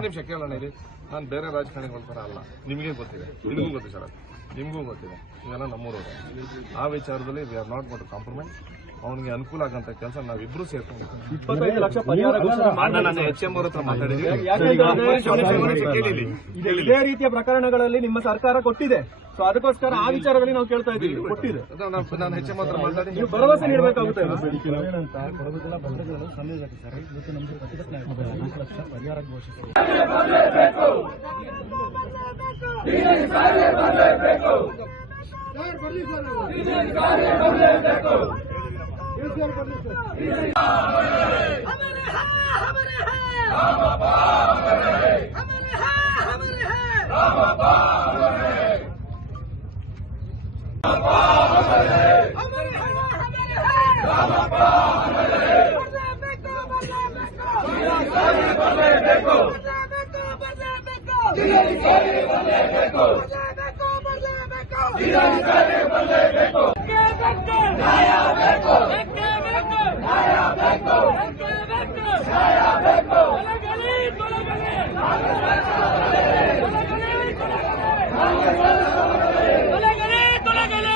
ನಿಮಿಷ ಕೇಳೋಣ ಇಲ್ಲಿ. ನಾನು ಬೇರೆ ರಾಜಕಾರಣಿಗಳ ಹೋಗ್ತಾರ ಅಲ್ಲ. ನಿಮಗೆ ಗೊತ್ತಿದೆ. ನಿಮಗೂ ಗೊತ್ತಿದೆ ಸರ್ ನಿಮಗೂ ಗೊತ್ತಿದೆ. ಇವೆಲ್ಲ ನಮ್ಮೂರವರು. ಆ ವಿಚಾರದಲ್ಲಿ we are not got compromise ಅವನಿಗೆ ಅನುಕೂಲ ಆಗಂತ ಕೆಲಸ ನಾವಿಬ್ರು ಸೇರ್ಕೊಂಡು ಇದೇ- ರೀತಿಯ ಪ್ರಕರಣಗಳಲ್ಲಿ ನಿಮ್ಮ ಸರ್ಕಾರ ಕೊಟ್ಟಿದೆ. ಸೊ ಅದಕ್ಕೋಸ್ಕರ ಆ ವಿಚಾರದಲ್ಲಿ ನಾವು ಕೇಳ್ತಾ ಇದ್ದೀವಿ. ಕೊಟ್ಟಿದೆ ನಾನು ಹೆಚ್ಚು ಮಾತ್ರ ಹತ್ರ ಮಾತಾಡಿ ನೀವು ಭರವಸೆ ನೀಡಬೇಕಾಗುತ್ತೆ ಏನಂತ ಕೊಡಗುದಲ ಬಂಧಗಳು ಸಂದೇಶ ಸರ್ ಇವತ್ತು ನಮಗೆ ಪ್ರತಿಭಟನೆ ಆಗ್ತದೆ ನಾಲ್ಕು ಲಕ್ಷ ಪರಿಹಾರ ಘೋಷಿಸಿ Daya Beko! চলে গেলে চলে গেলে।